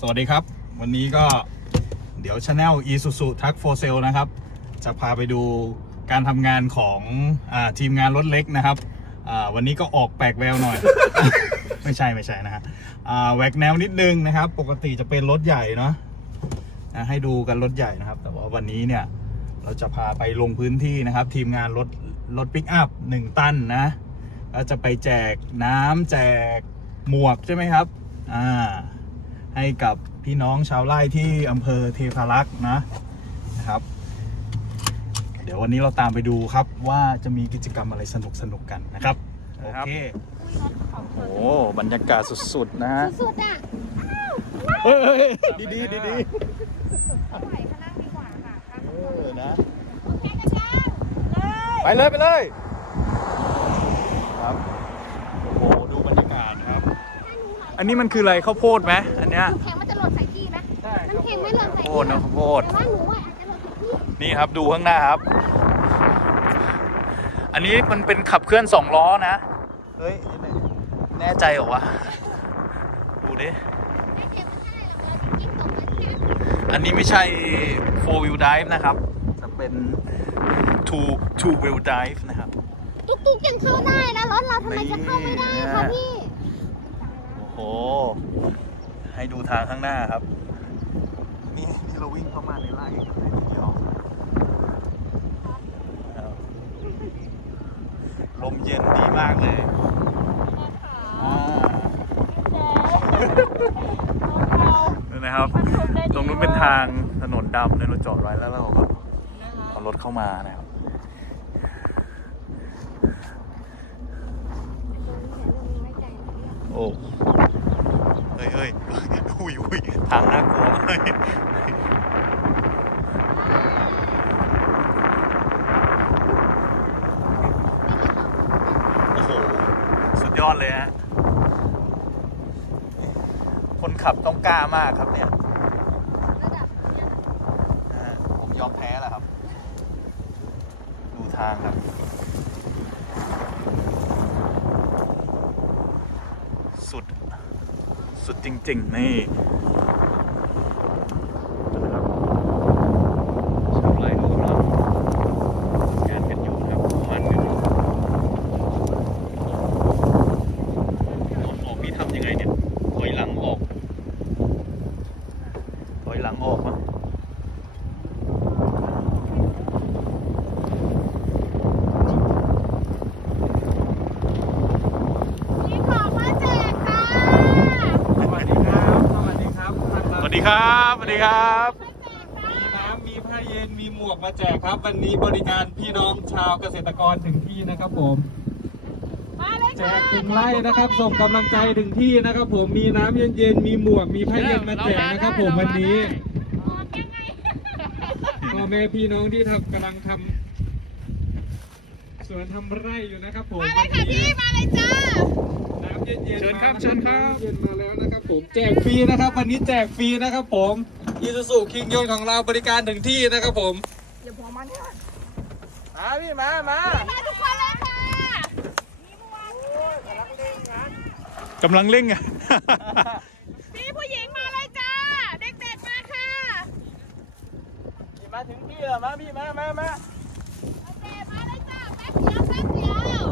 สวัสดีครับ วันนี้ก็เดี๋ยว Channel Isuzu t u c for Sale นะครับ จะพาไปดูการทำงานของอทีมงานรถเล็กนะครับวันนี้ก็ออกแปลกแววหน่อย ไม่ใช่ไม่ใช่นะฮะแหวกแนวนิดนึงนะครับ ปกติจะเป็นรถใหญ่เนาะให้ดูกันรถใหญ่นะครับ แต่ว่าวันนี้เนี่ยเราจะพาไปลงพื้นที่นะครับ ทีมงานรถรถปิกอัพหนึ่งตันนะแล้วจะไปแจกน้ำแจกหมวกใช่ไหมครับ อ่า ให้กับพี่น้องชาวไร่ที่อำเภอเทพารักษ์นะนะครับ เดี๋ยววันนี้เราตามไปดูครับว่าจะมีกิจกรรมอะไรสนุกสนุกๆกันนะครับโอเคโอ้บรรยากาศสุดๆนะฮะสุดอะเฮ้ยดีดีดีดีเอาไหวข้างล่างดีกว่าค่ะข้างเออนะแข่งกันยังเลยไปเลยไปเลยครับ โอ้โห ดูบรรยากาศครับ อันนี้มันคืออะไรข้าวโพดไหมอันเนี้ย น้ำแข็งมันจะหล่นใส่ที่ไหมใช่น้ำแข็งไม่หล่นใส่ข้าวโพดนะข้าวโพด แต่ว่าหนูอะอาจจะหล่นใส่ที่นี่ครับดูข้างหน้าครับ อันนี้มันเป็นขับเคลื่อนสองล้อนะ เฮ้ยแน่ใจเหรอวะ ดูดิไม่เจ็บไม่ใช่หรอกเราจะกินตกมันเนี่ยอันนี้ไม่ใช่ four wheel drive นะครับ จะเป็น two two wheel drive นะครับ ตุ๊กตุ๊กยังเข้าได้แล้วรถเราทำไมจะเข้าไม่ได้คะพี่ โอ้โห ให้ดูทางข้างหน้าครับ นี่นี่เราวิ่งเข้ามาในไร่กันเลยทีเดียวครับลมเย็นดีมากเลยอ่านี่นะครับ ตรงนู้นเป็นทางถนนดำเนี่ยเราจอดไว้แล้วเราก็เอารถเข้ามานะครับ โอ้เฮ้ยเฮ้ย อุ้ยอุ้ยทางน่ากลัวโอ้โห สุดยอดเลยฮะ คนขับต้องกล้ามากครับเนี่ยผมยอมแพ้แล้วครับ ดูทางครับ สุด สุดจริง ๆ นี่นะครับชาวไร่เขากำลังงานกันอยู่นะครับมันกันอยู่ออกนี่ทำยังไงเนี่ยถอยหลังออกถอยหลังออกมั้ง มีของมาแจกค่ะ สวัสดีครับ สวัสดีครับ สวัสดี ครับสวัสดีครับมีน้ำมีผ้าเย็นมีหมวกมาแจกครับ วันนี้บริการพี่น้องชาวเกษตรกรถึงที่นะครับผมมาเลยแจค่ะกถึงไร่นะครับ ส่งกำลังใจถึงที่นะครับ ผมมีน้ำเย็นๆมีหมวกมีผ้าเย็นมาแจกนะครับ ผมวันนี้ออกยังไงพ่อแม่พี่น้องที่ทำกำลังทำสวนทำไร่อยู่นะครับผมมาเลยค่ะพี่มาเลยจ้าน้ำ เย็นๆเชิญครับมาเชิญครับน้ำเย็นมาแล้วนะครับผมแจกฟรีนะครับ วันนี้แจกฟรีนะครับผมอีซูซูคิงยนของเราบริการถึงที่นะครับผมเดี๋ยวผมมาเนี่ยมาพี่มามามาทุกคนเลยค่ะกำลังเร่งอะ พี่ผู้หญิงมาเลยจ้า เด็กๆมาค่ะ พี่มาถึงพี่แล้วมาพี่มามามา โอเคมาเลยจ้าแป๊บเดียวแป๊บเดียว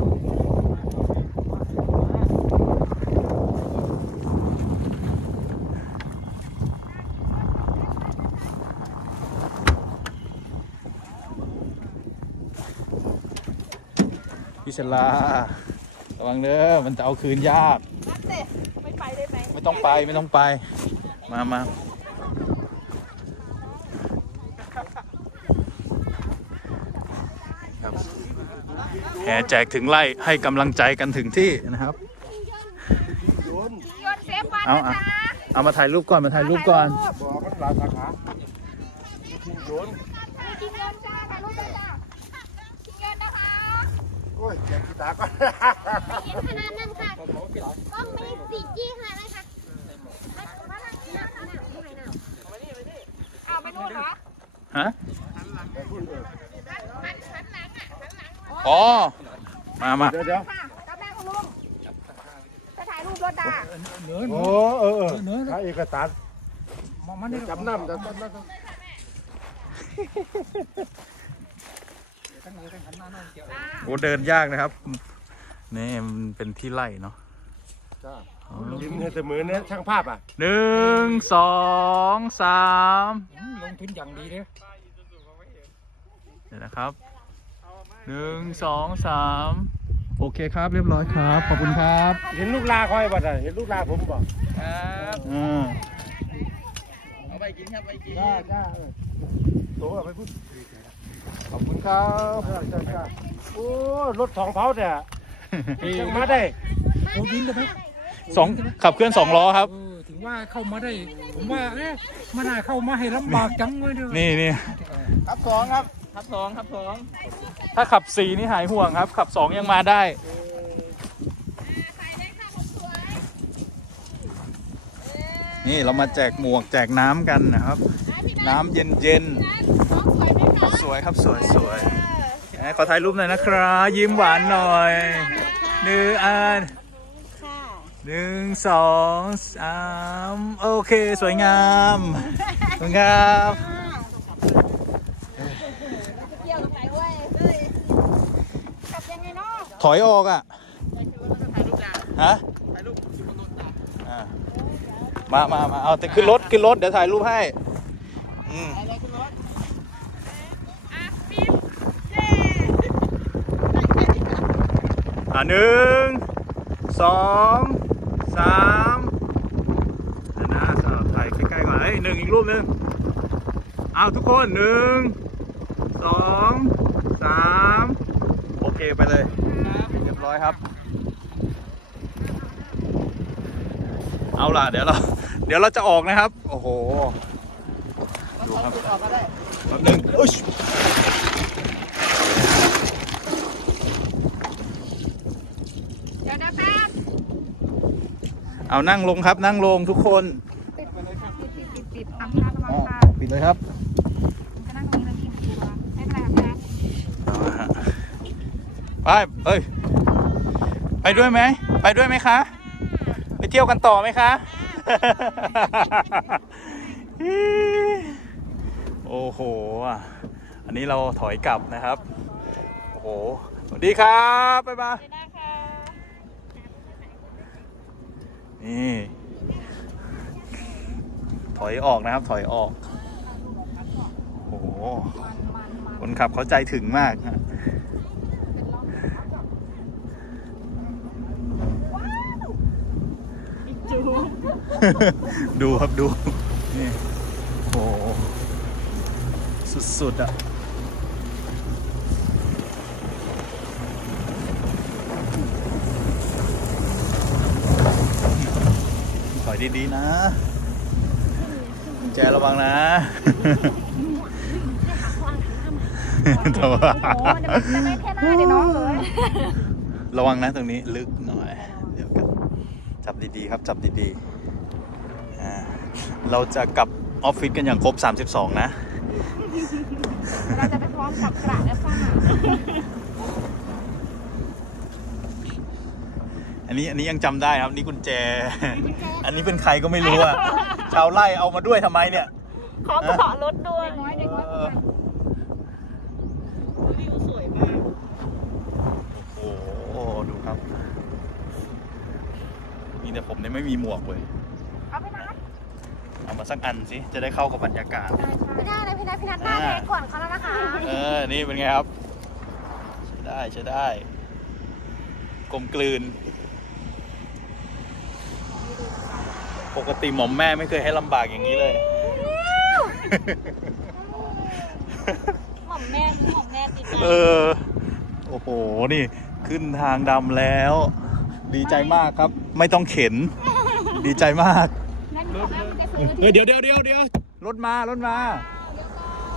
พี่ ชลาระวังเด้อมันจะเอาคืนยาก นัดเตะไม่ไปได้ไหมไม่ต้องไปไม่ต้องไป มามาครับแห่แจกถึงไร่ให้กำลังใจกันถึงที่นะครับ โยนเซฟวันเอานะอะจ๊ะเอามาถ่ายรูปก่อนมาถ่ายรูปก่อน บอกมันหลายสาขา กินเงินจ้าถ่ายรูปด้วยจ้ากินเงินนะคะ โอ้ยแจกกี ตาร์ก่อนเย็นขนาดนั้นค่ะต้องมีสีจี้ขนาดนั้นค่ะไม่ว่าหนักหนักหนักไม่ไหวหนักเอาไปนู่นเหรอฮะหันหันหันหลังอะหันหลังอ๋อ มามาเดี๋ยวเดี๋ยวค่ะกำลังของลุงจะถ่ายรูปรถดาโอ้เออเออถ้าเอกสารจับน้ำจับน้ำ โอ้เดินยากนะครับนี่มันเป็นที่ไร่เนาะยิ้มให้เสมอเนี่ยช่างภาพอะหนึ่งสองสามลงทุนอย่างดีเลยเดี๋ยวนะครับหนึ่งสองสามโอเคครับเรียบร้อยครับ ขอบคุณครับ เห็นลูกลาคอยบ่ได้เห็นลูกลาผมบ่อืมจ้าจ้าโตเอาไปพูด ขอบคุณครับจ้าจ้าจ้าโอ้รถสองเผาแต่ยังมาได้โอ้บินเลยไหมสองขับเคลื่อนสองล้อครับเออถึงว่าเข้ามาได้ ผมว่าเอ๊ะไม่น่าเข้ามาให้ลำบากจังเลยเด้อนี่นี่ครับสองครับครับสองครับสองถ้าขับสี่นี่หายห่วงครับ ขับสองยังมาได้นี่เรามาแจกหมวกแจกน้ำกันนะครับ น้ำเย็นเย็นๆส วยครับสวยสวยขอถ่ายรูปหน่อยนะครับยิ้มหวานหน่อยหนึ่งอันหนึ่งสองสามโอเคสวยงามขอบคุณครับเกี่ยวยงาะถอยออกอะฮะมามามาเอาแต่ขึ้นรถขึ้นรถเดี๋ยวถ่ายรูปให้อืม อะหนึ่งสองสามเดี๋ยวนะสาวถ่ายใกล้ๆก่อนเอ้ยหนึ่งอีกรูปหนึ่งเอาทุกคนหนึ่งสองสามโอเคไปเลยเรียบร้อยครับ เอาล่ะเดี๋ยวเรา เดี๋ยวเราจะออกนะครับ โอ้โหดูครับแป๊บหนึงอุ๊ย เดี๋ยวนะแป๊บ เอานั่งลงครับนั่งลงทุกคน ปิดปิดปิดอะระวังค่ะปิดเลยครับจะนั่งตรงนี้แล้วกินตัวไม่เป็นไรครับไปเอ้ยไปด้วยไหมไปด้วยไหมคะ ไปเที่ยวกันต่อไหมคะ โอ้โหอันนี้เราถอยกลับนะครับ โอ้โหสวัสดีครับบ๊ายบาย ได้ค่ะ นี่ ถอยออกนะครับ ถอยออก โอ้โห คนขับเขาใจถึงมากฮะดูครับดู นี่ โอ้โหสุด ๆ อะ ถอย ดีๆนะกุญแจระวังนะแต่ว่าโอ้เดี๋ยวมันจะไม่แค่หน้าเดี๋ยวน้องเลยระวังนะตรงนี้ลึกหน่อย เดี๋ยวกันจับดีๆครับจับดีๆอ่าเราจะกลับออฟฟิศกันอย่างครบ 32 นะ เราจะไปพร้อมกับกระและฝ้า นนี้อันนี้ยังจำได้ครับนี่กุญแจ อันนี้เป็นใครก็ไม่รู้อะชาวไร่เอามาด้วยทำไมเนี่ยขอเกาะรถด้วยน้อยเด็กน้อยเออวิวสวยมาก โอ้โหดูครับ นี่แต่ผมเนี่ยไม่มีหมวกเว้ยเอาไปนัดเอามาสักอันสิ จะได้เข้ากับบรรยากาศไม่ได้นะพี่นัทพี่นัทหน้าแดงก่อนเขาแล้วนะคะ เออ นี่เป็นไงครับ ใช้ได้ใช้ได้ กลมกลืน ปกติหม่อมแม่ไม่เคยให้ลำบากอย่างนี้เลย หม่อมแม่หม่อมแม่ติดใจเออ โอ้โห นี่ขึ้นทางดำแล้ว ดีใจมากครับ ไม่ต้องเข็น ดีใจมาก งั้นหม่อมแม่มันจะซื้อเฮ้ยเดี๋ยวเดี๋ยวเดี๋ยวเดี๋ยวรถมารถมา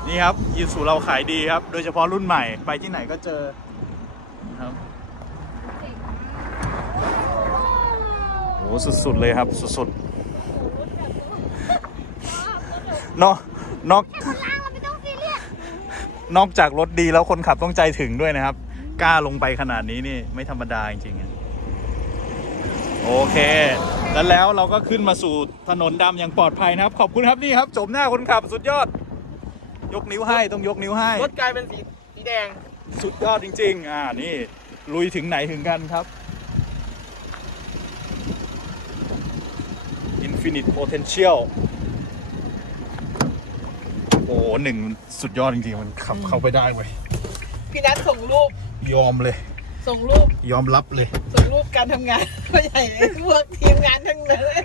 นี่ครับยีสูเราขายดีครับ โดยเฉพาะรุ่นใหม่ ไปที่ไหนก็เจอครับ โอ้สุดๆเลยครับ สุดๆ นอกนอกล่างเราไม่ต้องซีเรียสนอกจากรถดีแล้วคนขับต้องใจถึงด้วยนะครับ กล้าลงไปขนาดนี้นี่ไม่ธรรมดาจริงๆอะโอเค แล้วแล้วเราก็ขึ้นมาสู่ถนนดำอย่างปลอดภัยนะครับ ขอบคุณครับนี่ครับจมหน้าคนขับสุดยอด ยกนิ้วให้ต้องยกนิ้วให้ รถกลายเป็นสีสีแดง สุดยอดจริง ๆ อ่านี่ ลุยถึงไหนถึงกันครับ Infinite Potential โอ้โหหนึ่งสุดยอดจริงๆ มันขับเข้าไปได้เว้ยพี่นัทส่งรูป ยอมเลย ส่งรูป ยอมรับเลย ส่งรูปการทำงานพ่อใหญ่พวกทีมงานทั้งนั้นเลย